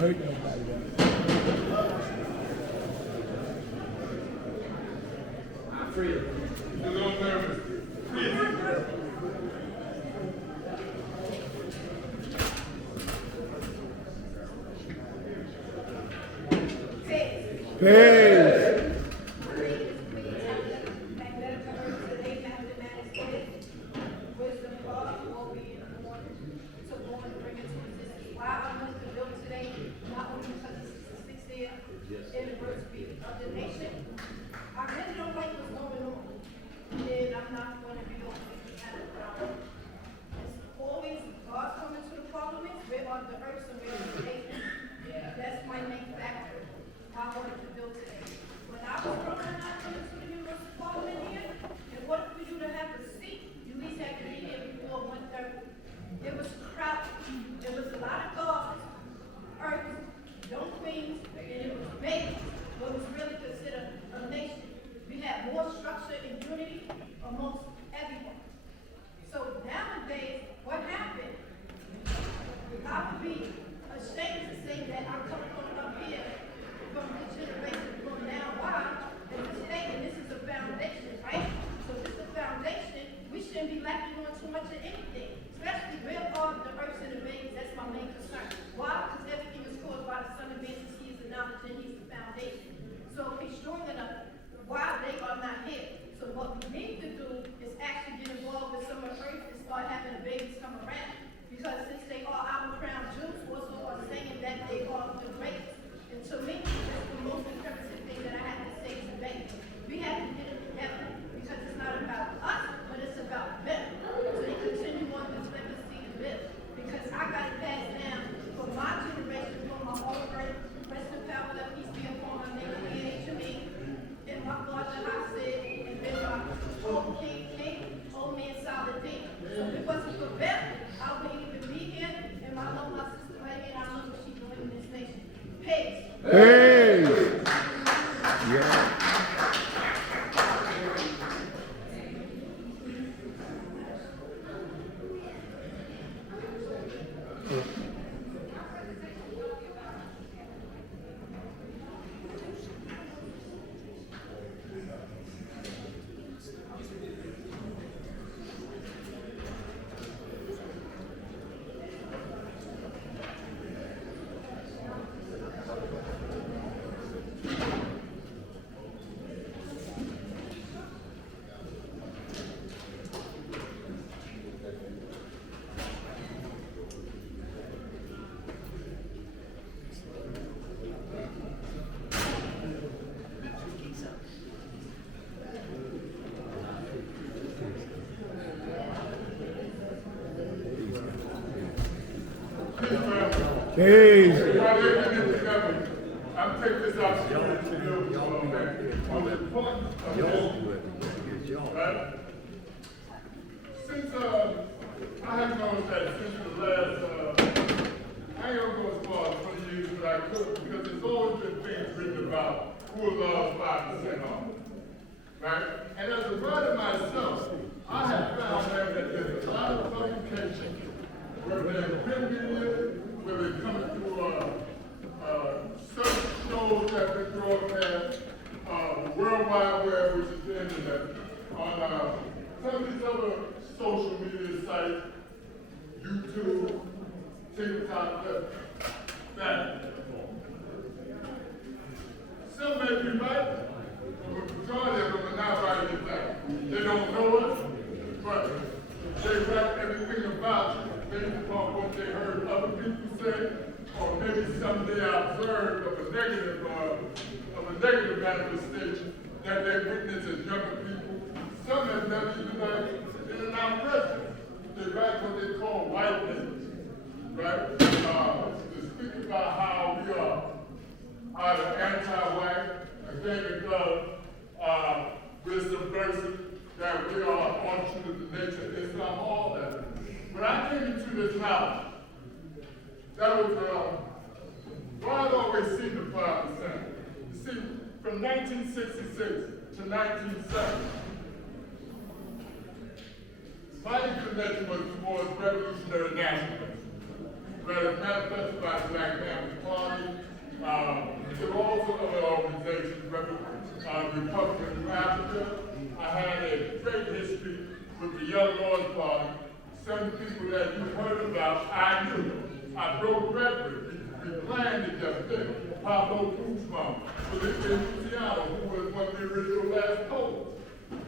hurt nobody. Freedom. A little nervous. Freedom. Peace. Anniversary of the nation. I really don't like what's going on, and I'm not going to be on this kind of problem. It's always God coming to the parliament, where are the earths and where are the nations? That's my main factor. I wanted to build today. When I was growing up, I went to the Universal Parliament here, and what for you to have a seat, you at least had to be here before 1:30. It was crowded. There was a lot of guards, earths, young queens, and it was babies. What was really considered a nation. We had more structure and unity amongst everyone. So nowadays, what happened? I would be ashamed to say that I'm coming up here from the generation from now on, and this state, and this is a foundation, right? So this is a foundation. We shouldn't be lacking on too much of anything, especially where are the earths and the babies. That's my main concern. Why? Because everything is caused by the Son of Man. He is the knowledge and he's the foundation. So if he's strong enough, why they are not here? So what we need to do is actually get involved with some of the earth and start having the babies come around. Because since they are our crown jewels, also are saying that they are the greatest. And to me, that's the most impressive thing that I have to say today. We have to get it together because it's not about us, but it's about them. So they continue on this legacy and live. Because I got it passed down from my generation, from my own birth. Rest in power, let peace be upon my name, E-H-M-E. And my father, I said, and then my old king, old man, solid D. So if it wasn't for them, I wouldn't even be here. And I love my sister right here, and I know what she's doing in this nation. Peace. Peace. Yeah. Peace. I'm taking this opportunity to build on the point of this. Right? Since I have known that since the last, I ain't gonna go as far as 20 years, but I could, because there's always been things written about who loves 5% off. Right? And as a writer myself, I have found that there's a lot of publications where they're print media, where they're coming through certain shows that they broadcast, the World Wide Web, which is the internet, on some of these other social media sites, YouTube, TikTok, that. Some may be right, but the majority of them are not right exactly. They don't know us, but they write everything about you based upon what they heard other people say, or maybe something they observed of a negative manifestation that they witness as younger people. Some have never even been in our presence. They write what they call white papers, right? To speak about how we are either anti-white, again because we're subversive, that we are untrue to the nature of Islam, all that. When I came into this house, that was, God always seen the 5%. You see, from 1966 to 1970, my inclination was towards revolutionary nationalism. but it's manifested by the Black Panther Party. There were also other organizations, Republican of Africa. I had a great history with the Young Lords Party. Some people that you heard about, I knew. I broke bread with. We planned together. Pablo Guzman, Felipe Luciano, who was one of the original last poets.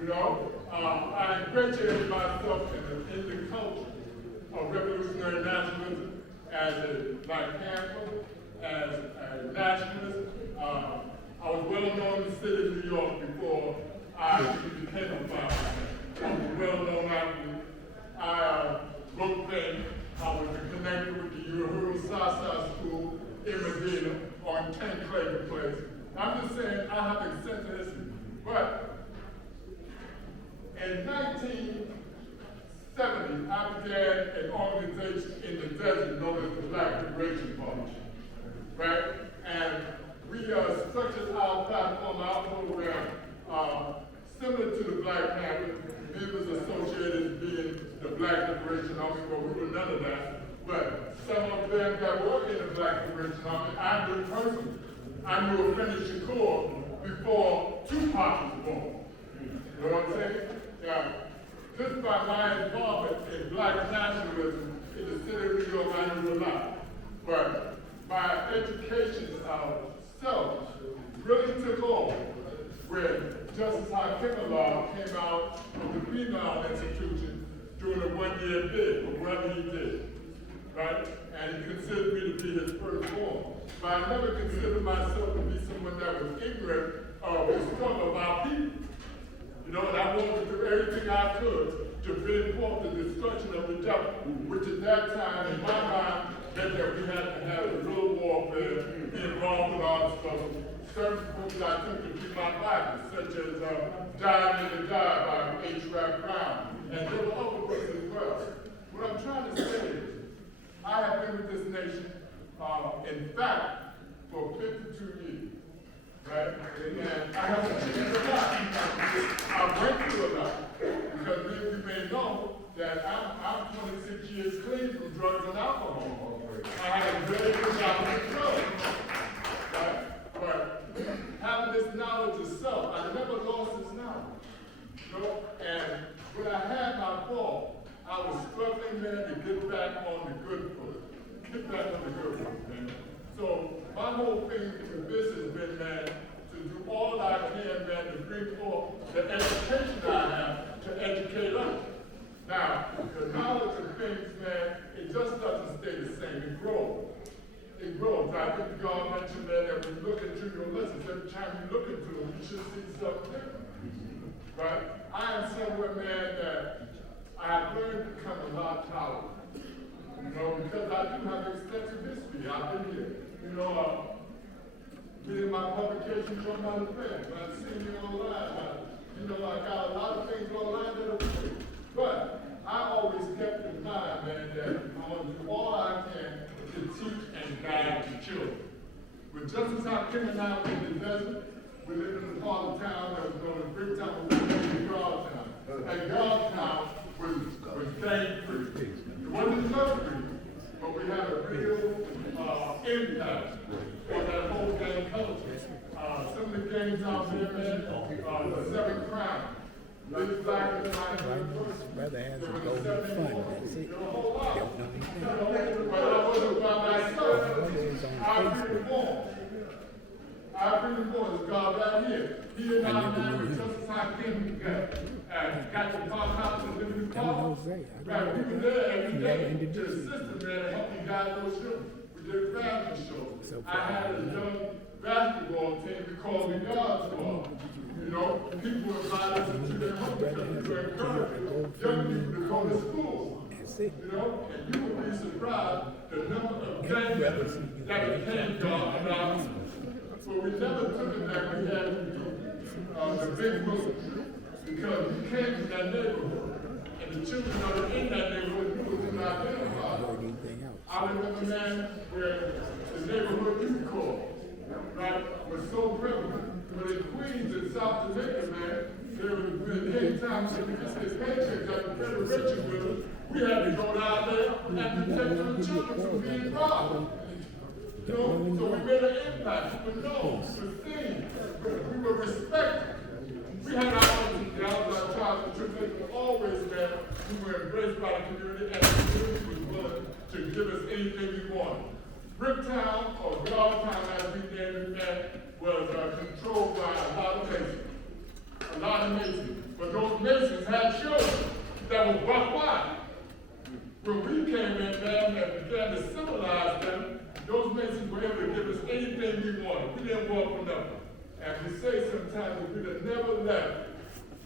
You know, I ingratiated myself in the culture of revolutionary nationalism as a Black Panther, as a nationalist. I was well known in the city of New York before I became a father. I was well known activist. I wrote things. I was connected with the Uhuru Sasa School in Medina on 10 Clayton Place. I'm just saying I have extensive history. But in 1970, I began an organization in the desert known as the Black Liberation Party. Right? And we structured our platform, our program, similar to the Black Panther. We was associated as being the Black Liberation Army, but we were none of that. But some of them that were in the Black Liberation Army, I knew personally. I knew Afeni Shakur before Tupac was born. You know what I'm saying? Yeah. Just by my involvement in Black nationalism in the city of New York, I knew a lot. But my education self really took off when Justice Hakeem Allah came out of the Female Institution doing a one-year bid for whatever he did, right? And he considered me to be his firstborn. But I never considered myself to be someone that was ignorant of the struggle of our people. You know, and I wanted to do everything I could to bring forth the destruction of the devil, which at that time, in my mind, meant that we had to have a real warfare, be involved with all the struggle. Certain books I took to keep my Bible, such as Dying in the Die by H. Rap Brown, and there were other books as well. What I'm trying to say is, I have been with this nation, in fact, for 52 years, right? And I have achieved a lot. I went through a lot, because you may know that I'm 26 years clean from drugs and alcohol. I had a very good job with drugs, right? But having this knowledge of self, I never lost this knowledge. You know? And when I had my fall, I was struggling, man, to get back on the good foot. Get back on the good foot, man. So my whole thing with this has been, man, to do all I can, man, to bring forth the education I have to educate others. Now, the knowledge of things, man, it just doesn't stay the same. It grows. It grows. I think God mentioned that when you look into your lessons, every time you look into them, you should see something different. Right? I am somewhere, man, that I have learned to become a lot tolerant. You know, because I do have extensive history. I've been here. You know, getting my publications from my friends. I've seen you online. You know, I got a lot of things online that are free. But I always kept in mind, man, that I want to do all I can to teach and guide the children. With Justice Hakeem and I in the desert, we lived in a part of town that was known as Bricktown, we lived in Godtown. And Godtown was gang-free. It wasn't love-free, but we had a real impact on that whole gang culture. Some of the gangs out there, man, the Seven Crown. Big Black and Rather have some golden fun, that's it. Don't know anything. But I wasn't by myself. I've been born. I've been born. It's God right here. He and I married Justice Hakeem and got the farmhouse and lived in the park. Right, we were there every day to assist him there to help him guide those children. We did a fashion show. I had a young basketball team we called the Yard Squad. You know, people invited us to their home because we were encouraging young people to go to school. You know, and you would be surprised the number of gang members that became God and our people. So we never took it that we had to do the big move because we came from that neighborhood. And the children that were in that neighborhood, people didn't identify. I remember, man, where the neighborhood you call, right, was so prevalent. But in Queens and South Jamaica, man, there was anytime we could get this paycheck that the Federation with us, we had to go down there and protecting the children from being robbed. You know, so we made an impact. We were known, we were seen, we were respected. We had our own outside trials and tribulations, but always, man, we were embraced by the community, and the community was willing to give us anything we wanted. Bricktown, or Dogtown as we named it, man, was controlled by a lot of Masons. A lot of Masons. But those Masons had children that was buck wild. When we came in, man, and began to civilize them, those Masons were able to give us anything we wanted. We didn't want for nothing. And we say sometimes if we'd have never left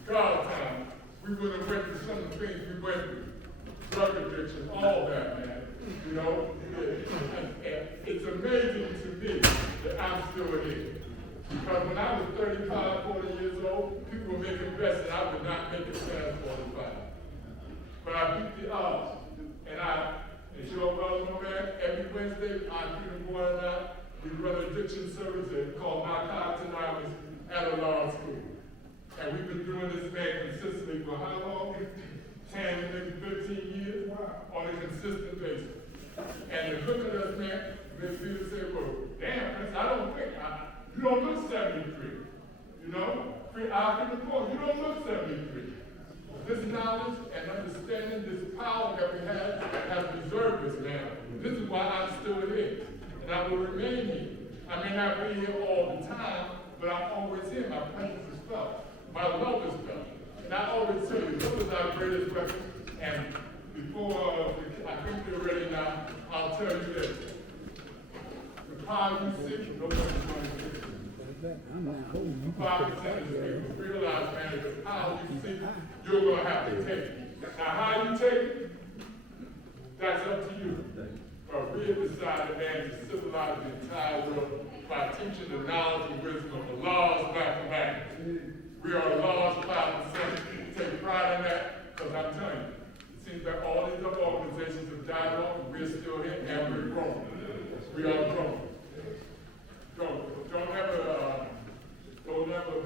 Godtown, we would have went through some of the things we went through. Drug addiction, all that, man. You know, and it's amazing to me that I'm still here. Because when I was 35, 40 years old, people were making bets that I would not make it past 45. But I beat the odds. And as your brother know, man, every Wednesday, Peter Boy and I, we run an addiction service called Narcotics Anonymous at a law school. And we've been doing this, man, consistently for how long? 10, maybe 15 years on a consistent basis. And they look at us, man, they feel to say, well, damn, Prince, I don't think, you don't look 73. You know? I can report, you don't look 73. This knowledge and understanding, this power that we have has preserved us, man. This is why I'm still here. And I will remain here. I may not be here all the time, but I'm always here. My presence is felt. My love is felt. And I always tell you, this is our greatest weapon. And before I think they're ready now, I'll tell you this. The power you seek, nobody's going to get it. I'm not holding you. 5% people realize, man, that the power you seek, you're going to have to take it. Now, how you take it, that's up to you. But we have decided, man, to civilize the entire world by teaching the knowledge and wisdom of the laws back to back. We are a laws 5%. Take pride in that, because I'm telling you, it seems that all these other organizations have died off, and we're still here, and we're growing. We are growing. Don't ever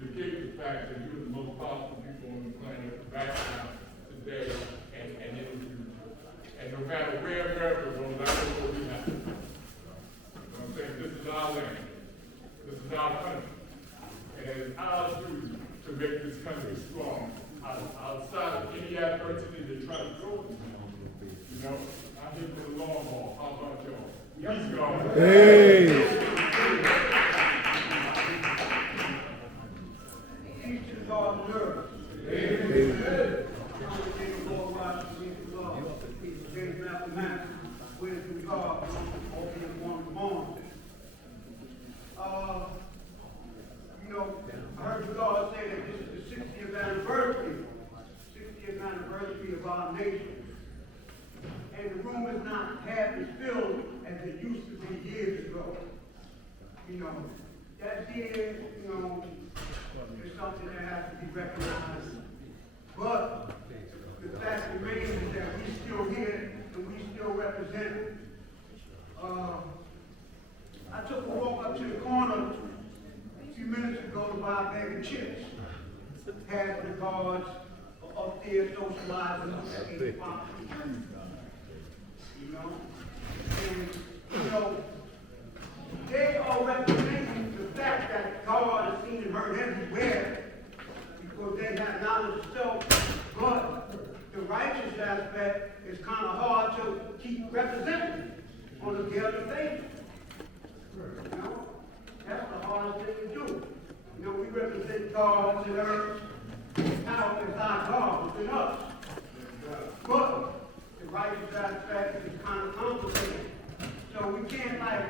negate the fact that you're the most powerful people on the planet right now, today, and in the future. And no matter where America goes, I know what we have. You know what I'm saying? This is our land. This is our country. And it's our duty to make this country strong. Outside of any adversity they try to throw at us. You know, I'm here for the long haul. How about y'all? Peace, God. Hey! Peace to God on earth. Amen. Lord, rise to meet the Lord. Faith, mathematics, wisdom, God, all in one born. You know, I heard the Lord say that this is the 60th anniversary of our nation. And the room is not half as filled as it used to be years ago. You know, that year, you know, is something that has to be recognized. But the fact remains is that we still here and we still represent. I took a walk up to the corner a few minutes ago to buy a bag of chips. Had the guards up there socializing at 8 o'clock. You know? And, you know, they are representing the fact that God is seen and heard everywhere because they have knowledge of self, but the righteous aspect is kind of hard to keep representing on a daily basis. You know? That's the hardest thing to do. You know, we represent God and earth. Power is our God within us. But the righteous aspect is kind of complicated. So we can't like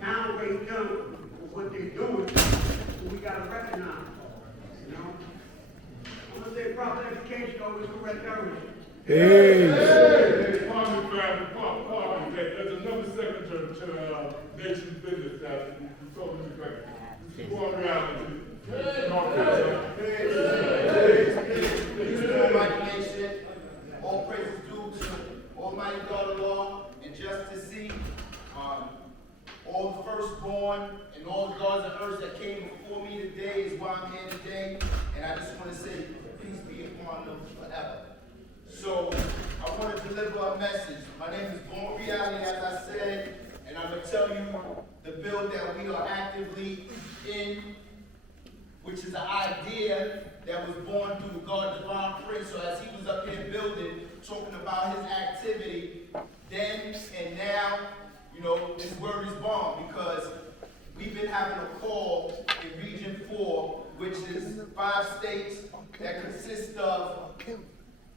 downgrade them for what they're doing. But we gotta recognize it. You know? I'm gonna say proper education always correct everything. Hey, pardon me, there's another segment to nation's business that you told me to go. Just go around. Nation, all praises due to Almighty God of law and justice. All the firstborn and all the gods of earth that came before me today is why I'm here today. And I just want to say, peace be upon them forever. So I want to deliver a message. My name is Born Reality, as I said, and I'm going to tell you the bill that we are actively in, which is an idea that was born through the God Divine Prince. So as he was up here building, talking about his activity, then and now, you know, this word is born because we've been having a call in Region 4, which is 5 states that consist of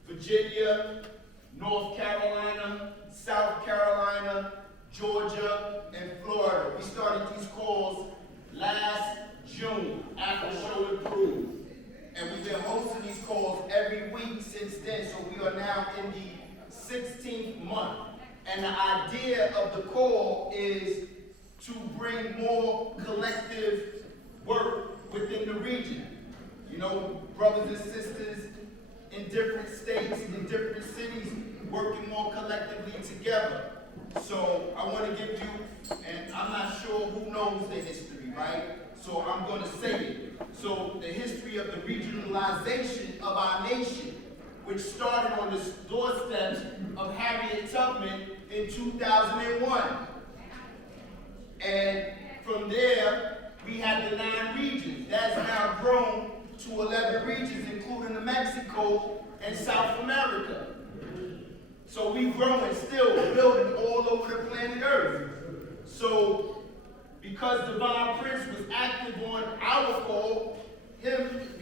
Virginia, North Carolina, South Carolina, Georgia, and Florida. We started these calls last June after Show Improved. And we've been hosting these calls every week since then, so we are now in the 16th month. And the idea of the call is to bring more collective work within the region. You know, brothers and sisters in different states, in different cities, working more collectively together. So I want to give you, and I'm not sure who knows the history, right? So I'm going to say it. So the history of the regionalization of our nation, which started on the doorsteps of Harriet Tubman in 2001. And from there, we had the 9 regions. That's now grown to 11 regions, including the Mexico and South America. So we growing still, building all over the planet Earth. So because Divine Prince was active on our call, him